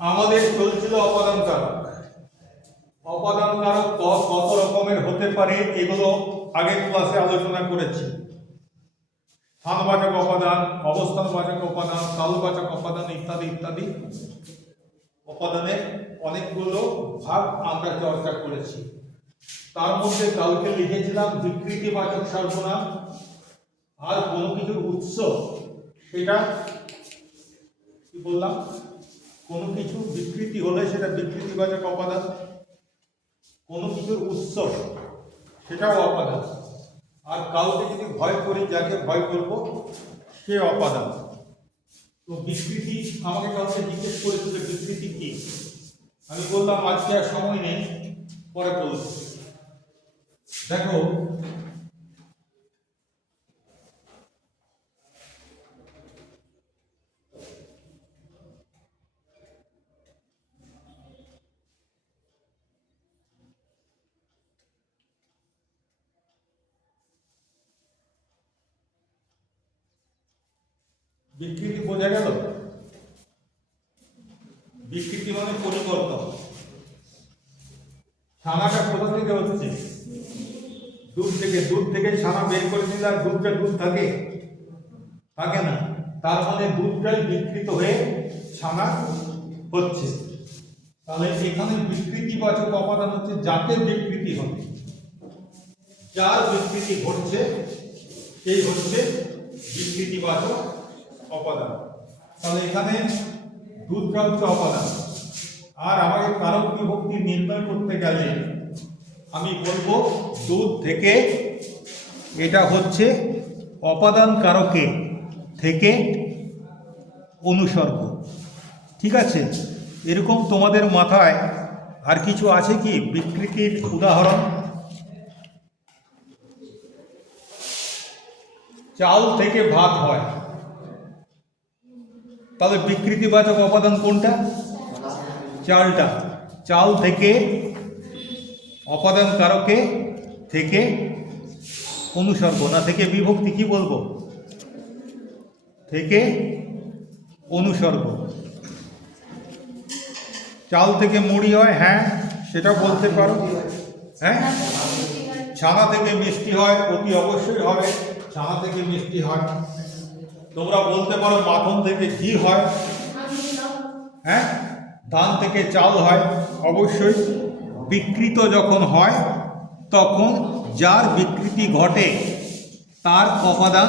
আমাদের চলছিল অপাদান কারক। অপাদান কারক কত রকমের হতে পারে এগুলো আগের ক্লাসে আলোচনা করেছি। স্থানবাচক অপাদান, অবস্থানবাচক উপাদান কালবাচক উপাদান ইত্যাদি ইত্যাদি। উপাদানের অনেকগুলো ভাগ আমরা চর্চা করেছি। তার মধ্যে কালকে লিখেছিলাম বিকৃতিবাচক সর্বনাম। আর কোনো কিছুর উৎস সেটা কি বললাম? কোনো কিছু বিকৃতি হলে সেটা বিকৃতিবাচক অপাদান কোনো কিছুর উৎস, সেটাও অপাদান আর কাউকে যদি ভয় করি, যাকে ভয় করব, সে অপাদান তো বিকৃতি, আমাকে কাউকে জিজ্ঞেস করেছিল বিকৃতি কি? আমি বললাম, আজকে আর সময় নেই, পরে বলব। দেখো বিকৃতি বোঝা গেল? বিকৃতি মানে পরিবর্তন। ছানাটা কোথা থেকে হচ্ছে? দুধ থেকে দুধ থেকে ছানা বের করে দিলে আর দুধটা দুধ থাকে? থাকে না। তার মানে দুধটাই বিকৃত হয়ে ছানা হচ্ছে। তাহলে এখানে বিকৃতিবাচক অপাদান হচ্ছে যাতে বিকৃতি হবে। যার বিকৃতি ঘটছে, সেই হচ্ছে বিকৃতিবাচক অপাদান। তাহলে এখানে দুধটা হচ্ছে অপাদান। আর আমাকে কারক বিভক্তি নির্ণয় করতে গেলে আমি বলব, দুধ থেকে এটা হচ্ছে অপাদান কারকে থেকে অনুসর্গ। ঠিক আছে? এরকম তোমাদের মাথায় আর কিছু আছে কি? বিকৃতির উদাহরণ? চাল থেকে ভাত হয়। তাহলে বিকৃতিবাচক উপাদান কোনটা? চালটা। চাল থেকে অপাদান কারকে থেকে অনুসর্গ, না থেকে বিভক্তি, কি বলব? থেকে অনুসর্গ। চাল থেকে মুড়ি হয় হ্যাঁ সেটা বলতে পারো। হ্যাঁ? ছানা থেকে মিষ্টি হয়, অতি অবশ্যই হবে। ছানা থেকে মিষ্টি হয়। তোমরা বলতে পারো মাখন থেকে ঘি হয়। হ্যাঁ? ধান থেকে চাল হয়। অবশ্যই। বিকৃত যখন হয়, তখন যার বিকৃতি ঘটে, তার অপাদান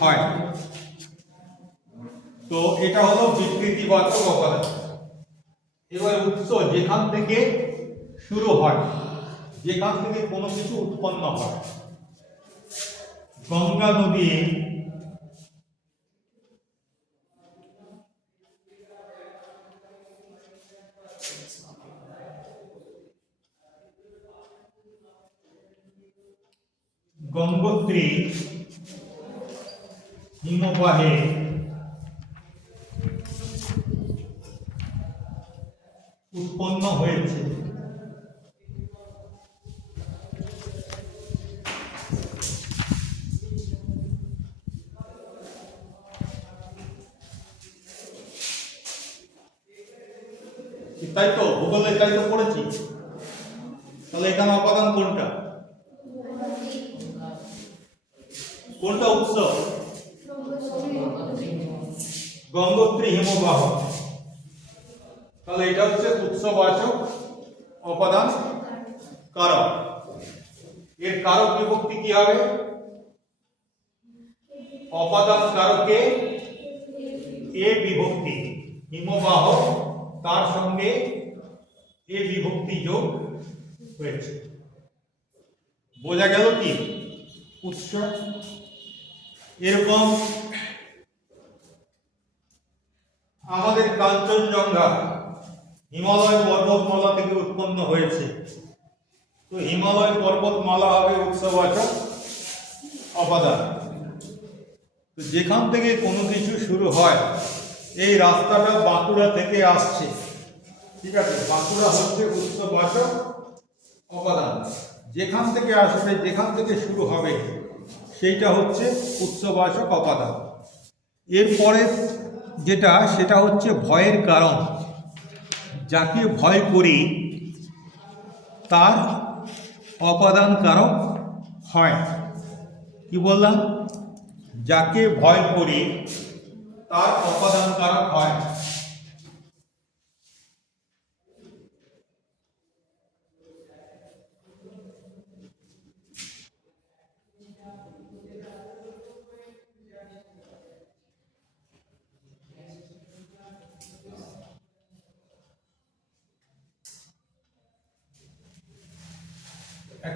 হয়। তো এটা হলো বিকৃতিবাচক অপাদান। এবার উৎস যেখান থেকে শুরু হয়, যেখান থেকে কোনো কিছু উৎপন্ন হয়। গঙ্গা নদী গঙ্গোত্রী হিমবাহে। উৎপন্ন হয়েছে। তাই তো ভূগোলে তাই তো পড়েছি। তাহলে এখানে অপাদান কোনটা? কোনটা উৎস? গঙ্গোত্রী হিমবাহ। তাহলে এটা হচ্ছে উৎসবাচক উপাদান কারক। এর কারক বিভক্তি কি হবে? অপাদান কারকে এ বিভক্তি, হিমবাহ তার সঙ্গে এ বিভক্তি যোগ হয়েছে। বোঝা গেল কি? উৎস এরকম আমাদের কাঞ্চনজঙ্ঘা হিমালয় পর্বতমালা থেকে উৎপন্ন হয়েছে। তো হিমালয় পর্বতমালা হবে উৎসবাচক অপাদান তো যেখান থেকে কোনো কিছু শুরু হয়, এই রাস্তাটা বাঁকুড়া থেকে আসছে। ঠিক আছে, বাঁকুড়া হচ্ছে উৎসব উৎসবাচক অপাদান যেখান থেকে আসবে, যেখান থেকে শুরু হবে সেইটা হচ্ছে উৎসবাসক অপাদান। এরপরে যেটা, সেটা হচ্ছে ভয়ের কারণ। যাকে ভয় করি, তার অপাদান কারক হয়। কি বললাম? যাকে ভয় করি, তার অপাদান কারক হয়।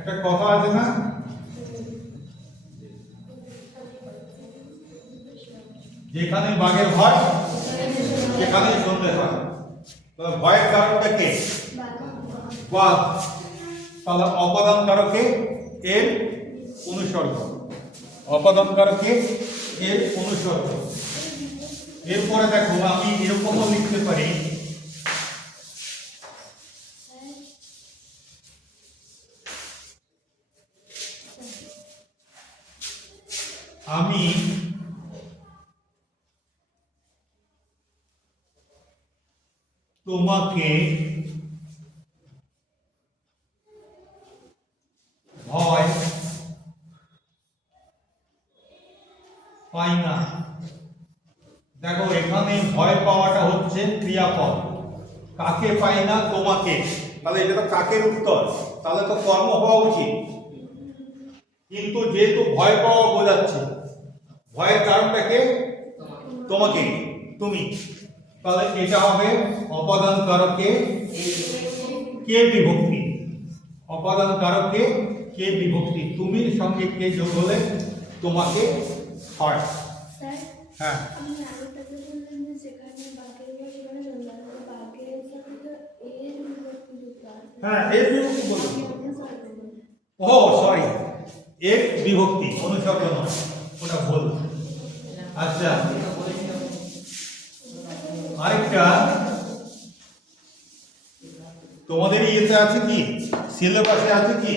একটা কথা আছে না? যেখানে বাঘের ভয় সেখানে সন্দেহ হয়। ভয়ের কারণটা কে? বাঘ। তাহলে অপাদান কারকে এর অনুসর্গ। অপাদান কারকে এর অনুসর্গ। এরপরে দেখো, আমি এরকমও লিখতে পারি আমি তোমাকে ভয় পাই না। দেখো, এখানে ভয় পাওয়াটা হচ্ছে ক্রিয়াপদ। কাকে পাই না তোমাকে? তাহলে এটা তো কাকের উত্তর। তাহলে তো কর্ম হওয়া উচিত। কিন্তু যেহেতু ভয় পাওয়া বোঝাচ্ছে, ভয়ের কারণটাকে তোমাকে। তুমি। তাহলে এটা হবে অপাদান কারকে কে বিভক্তি? অপাদান কারকে কে বিভক্তি? তুমির সঙ্গে কে যোগ হলে তোমাকে হয়। হ্যাঁ। হ্যাঁ এর বিভক্তি বলুন। ও সরি এর বিভক্তি অনুসর্গ নয়। ওটা ভুল। আচ্ছা। আরেকটা। তোমাদের ইয়েতে আছে কি? সিলেবাসে আছে কি?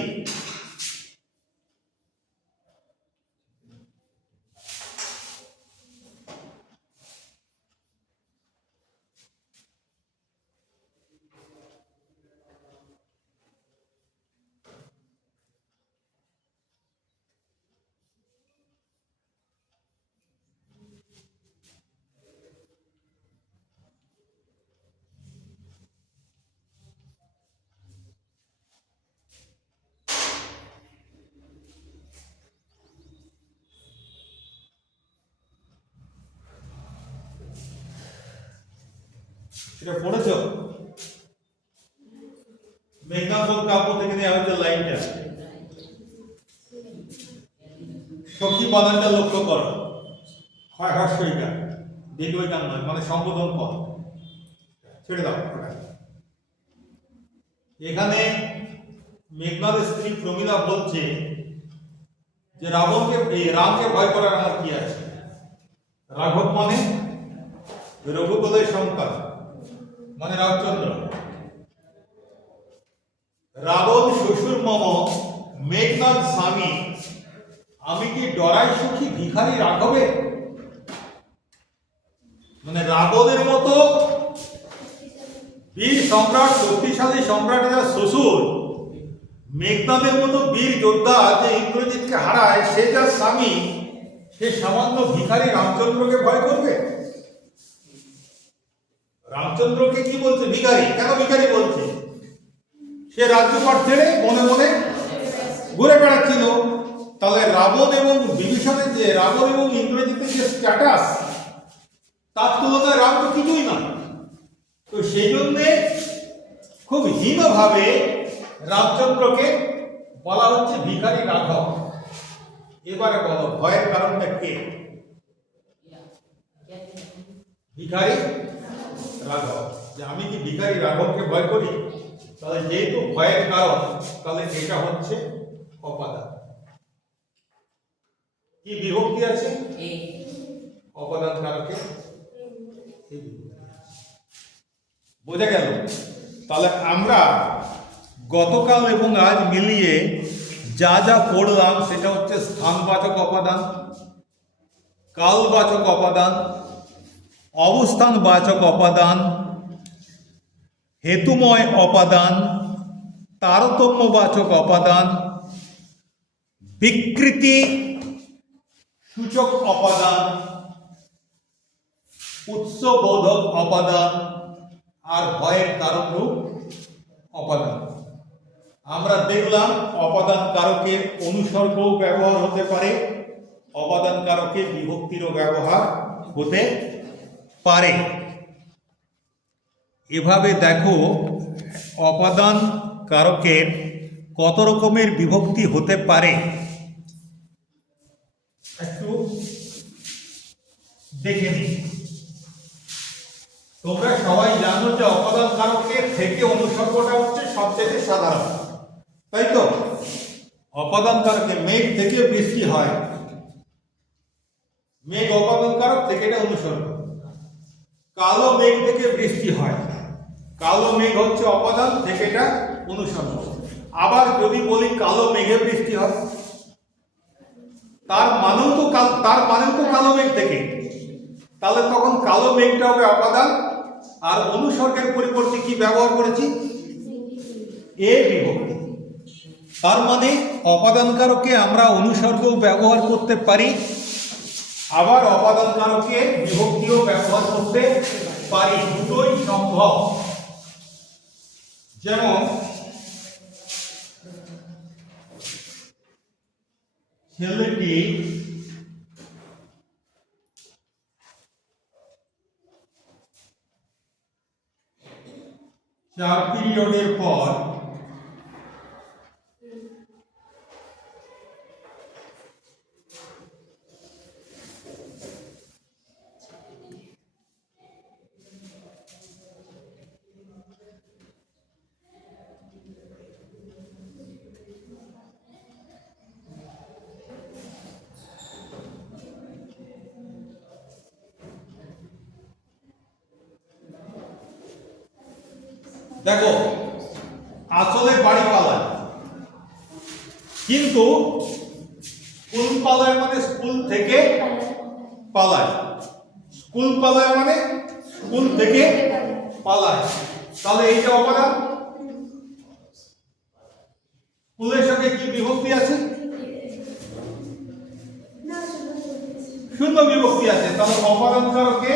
সেটা পড়েছো? মেঘনাথ কাব্য থেকে নেওয়া হয়েছে লাইনটা সখী বানানটা লক্ষ্য করো। হয় হর্ষইটা দীর্ঘইটা নয় মানে সম্বোধন পদ ছেড়ে দাও এখানে মেঘনাথের স্ত্রী প্রমীলা বলছে যে রাবণকে, এই রামকে ভয় করার আমার কি আছে? রাঘব মানে রঘুকুলের সন্তান মানে রামচন্দ্র। রাবণ, শ্বশুর মম মেঘনাথ স্বামী, আমি কি ডরাই সুখী ভিখারি রাঘবে? মানে রাবণের মতো বীর সম্রাট, শক্তিশালী সম্রাটের শ্বশুর মেঘনাথের মতো বীর যোদ্ধা যে ইন্দ্রজিৎকে হারায়, সে যার স্বামী, সে সামান্য ভিখারি রামচন্দ্রকে ভয় করবে? রামচন্দ্রকে কি বলছে? ভিখারি। কেন ভিখারি বলছে? সে রাজ্যপাট ছেড়ে মনে মনে ঘুরে বেড়াচ্ছিল। তাহলে রাবণ এবং বিভীষণের যে, রাবণ এবং ইন্দ্রজিতের যে স্ট্যাটাস তার তুলনায় রাম তো কিছুই না তো সেই জন্যে খুব হীনভাবে রামচন্দ্রকে বলা হচ্ছে ভিখারি রাঘব। এবারে বলো, ভয়ের কারণটা কে? ভিখারি রাঘব যে আমি কি ভিখারি রাঘবকে ভয় করি? তাহলে যেহেতু ভয়ের কারণ তাহলে এটা হচ্ছে অপাদান। কি বিভক্তি আছে? অপাদান কারকে। বোঝা গেল? তাহলে আমরা গতকাল এবং আজ মিলিয়ে যা যা পড়লাম সেটা হচ্ছে স্থানবাচক অপাদান কালবাচক অপাদান অবস্থানবাচক অপাদান, হেতুময় অপাদান তারতম্যবাচক অপাদান, বিকৃতি সূচক অপাদান, উৎসবোধক অপাদান আর ভয়ের কারণরূপ অপাদান। আমরা দেখলাম অপাদান কারকের অনুসর্গও ব্যবহার হতে পারে, অপাদান কারকের বিভক্তিরও ব্যবহার হতে পারে। এভাবে দেখো, অপাদান কারকের কত রকমের বিভক্তি হতে পারে? একটু দেখে নিই। তোমরা সবাই জানো যে অপাদান কারকের থেকে অনুসর্গটা হচ্ছে সবচেয়ে সাধারণ। তাই তো? অপাদান কারকে মেঘ থেকে বৃষ্টি হয়। মেঘ অপাদান কারক থেকে এটা অনুসর্গ। কালো মেঘ থেকে বৃষ্টি হয়। কালো মেঘ হচ্ছে অপাদান, থেকে এটা অনুসর্গ। আবার যদি বলি কালো মেঘে বৃষ্টি হয়, তার মানেও তো তার মানেও তো কালো মেঘ থেকে। তাহলে তখন কালো মেঘটা হবে অপাদান, আর অনুসর্গের পরিবর্তে কি ব্যবহার করেছি? এ বিভক্তি। তার মানে অপাদান কারকে আমরা অনুসর্গ ব্যবহার করতে পারি আবার অপাদান কারকে বিভক্তিও ব্যবহার করতে পারি দুটোই সম্ভব। যেমন ছেলেটি চার পিরিয়ডের পর দেখো, আসলে বাড়ি পালায়। কিন্তু স্কুল পালায় মানে স্কুল থেকে পালায়। স্কুল পালায় মানে স্কুল থেকে পালায়। তাহলে এইটা অপরাধ? স্কুলের সঙ্গে কি বিভক্তি আছে? শূন্য বিভক্তি আছে। তাহলে কারকে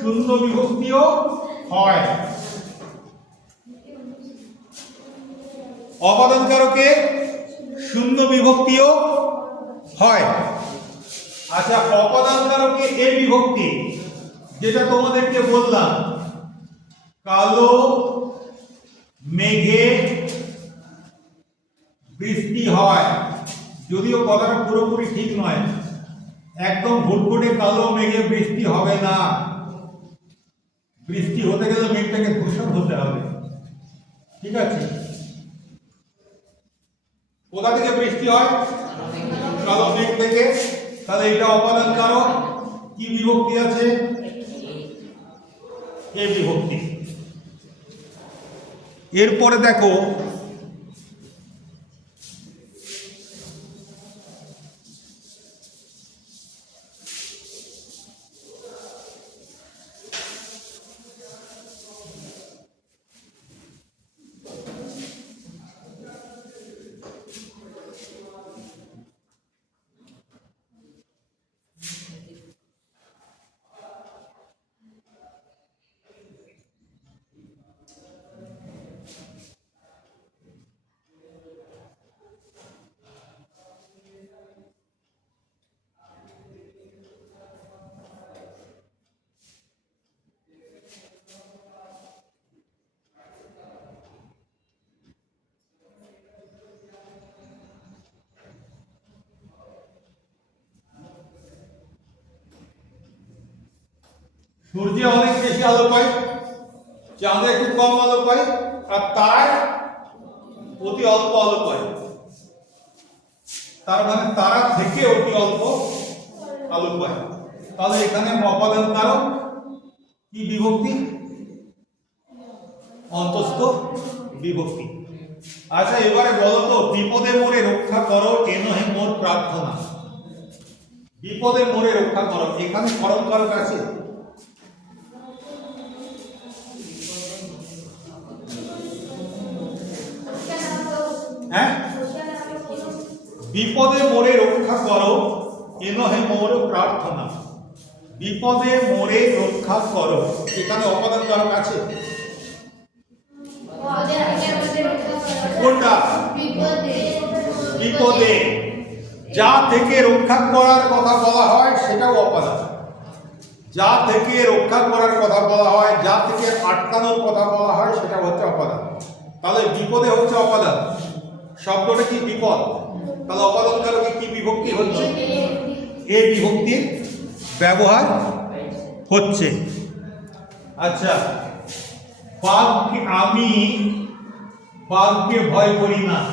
শূন্য বিভক্তিও হয়। অপাদান কারকে শূন্য বিভক্তিও হয়। আচ্ছা অপাদান কারকে এ বিভক্তি, যেটা তোমাদেরকে বললাম, কালো, মেঘে বৃষ্টি হয়। যদিও কথাটা পুরোপুরি ঠিক নয়। একদম ভুটভুটে কালো মেঘে বৃষ্টি হবে না। বৃষ্টি হতে গেলে মেঘটাকে ধূসর হতে হবে। ঠিক আছে? কোথা থেকে বৃষ্টি হয়? কালো মেঘ থেকে। তাহলে এটা অপাদান কারক। কি বিভক্তি আছে? এ বিভক্তি। এরপরে দেখো সূর্যে অনেক বেশি আলো পায়, চাঁদে একটু কম আলো পায়, আর তারায় অতি অল্প আলো পায়। তার মানে তারা থেকে অতি অল্প আলো পায়। তাহলে এখানে অপাদান কারক কি বিভক্তি? অন্তস্থ বিভক্তি। আচ্ছা এবারে বলো তো, বিপদে মোরে রক্ষা করো এ নহে মোর প্রার্থনা? বিপদে মোরে রক্ষা করো, এখানে করম কারক আছে। বিপদে মোরে রক্ষা করো এনহে মোর প্রার্থনা। বিপদে মোরে রক্ষা করো। এখানে অপদান কারক আছে কোনটা? বিপদে যা থেকে রক্ষা করার কথা বলা হয় সেটাও অপদান যা থেকে রক্ষা করার কথা বলা হয় যা থেকে আটকানোর কথা বলা হয় সেটা হচ্ছে অপদান তাহলে বিপদে হচ্ছে অপদান শব্দটা কি বিপদ? তাহলে অপদান কারকে কি বিভক্তি হচ্ছে? এ বিভক্তির ব্যবহার হচ্ছে। আচ্ছা বাঘকে আমি বাঘকে ভয় করি না।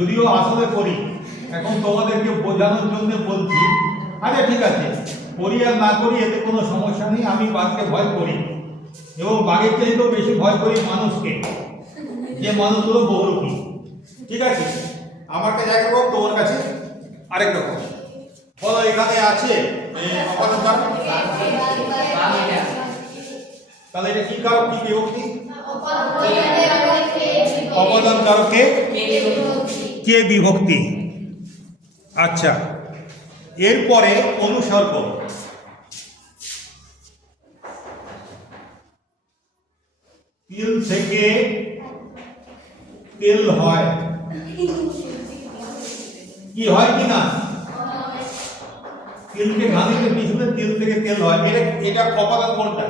যদিও আসলে করি, এখন তোমাদেরকে বোঝানোর জন্য বলছি। আচ্ছা ঠিক আছে। করি আর না করি, এতে কোনো সমস্যা নেই। আমি বাঘকে ভয় করি। এবং বাঘের চাইতেও বেশি ভয় করি মানুষকে। যে মানুষগুলো বহুরূপী। ঠিক আছে? আমার কাছে একরকম তোমার কাছে আরেক রকম। বলো, এখানে আছে? তাহলে এটা কি কারক কি বিভক্তি? অপাদান কারকে কে বিভক্তি? আচ্ছা এরপরে অনুসর্গ। তিল থেকে তেল হয়। কি হয় কি না? তিলকে ঘানিতে পিছনে তিল থেকে তেল হয়? এটা এটা অপাদান কোনটা?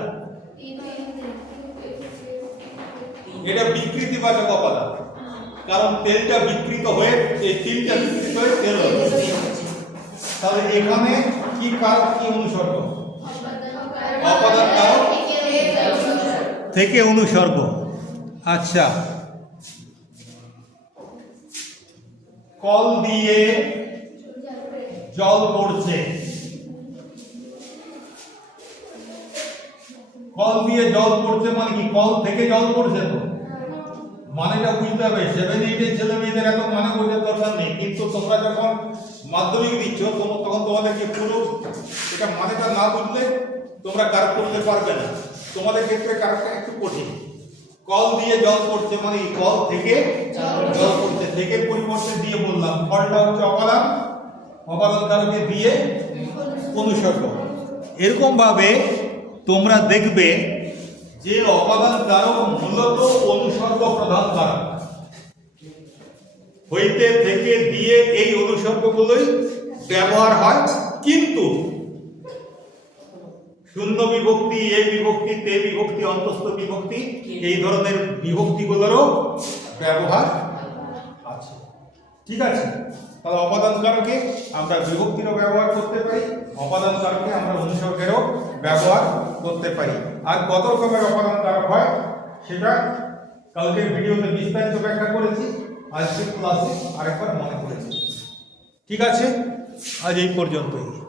এটা বিকৃতিবাচক অপাদান কারণ তেলটা বিকৃত হয়ে, এই তিলটা বিকৃত হয়ে তেল হবে তাহলে এখানে কি কারক কি অনুসর্গ? অপাদান কারক থেকে অনুসর্গ। আচ্ছা। কল দিয়ে জল পড়ছে। কল দিয়ে জল পড়ছে মানে কি? কল থেকে জল পড়ছে তো? মানেটা বুঝতে হবে। সেভেন এইটের ছেলে মেয়েদের এত মানে বোঝার দরকার নেই। কিন্তু তোমরা যখন মাধ্যমিক দিচ্ছ তোমরা তখন তোমাদেরকে পুরো এটা মানেটা না বুঝলে তোমরা কার করতে পারবে না। তোমাদের ক্ষেত্রে কারটা একটু কঠিন। কল দিয়ে জল পড়ছে মানে? কল থেকে, জল পড়ছে থেকে পরিবর্তে দিয়ে বললাম। ফলটা হচ্ছে অপাদান অপাদান কারকে দিয়ে অনুসর্গ। এরকম ভাবে তোমরা দেখবে যে অপাদান কারক মূলত অনুসর্গ প্রধান কারক হইতে থেকে দিয়ে এই অনুসর্গগুলোই ব্যবহার হয়। কিন্তু শূন্য বিভক্তি, এ বিভক্তি, তে বিভক্তি, অন্তস্থ বিভক্তি, এই ধরনের বিভক্তিগুলোরও ব্যবহার আছে। ঠিক আছে? তাহলে অপাদান কারকে আমরা বিভক্তিরও ব্যবহার করতে পারি অপাদান কারকে আমরা অনুসর্গেরও ব্যবহার করতে পারি। আর কত রকমের অপাদান কারক হয় সেটা কালকের ভিডিওতে বিস্তারিত ব্যাখ্যা করেছি, আজকের ক্লাসে আরেকবার মনে করেছি ঠিক আছে? আজ এই পর্যন্তই।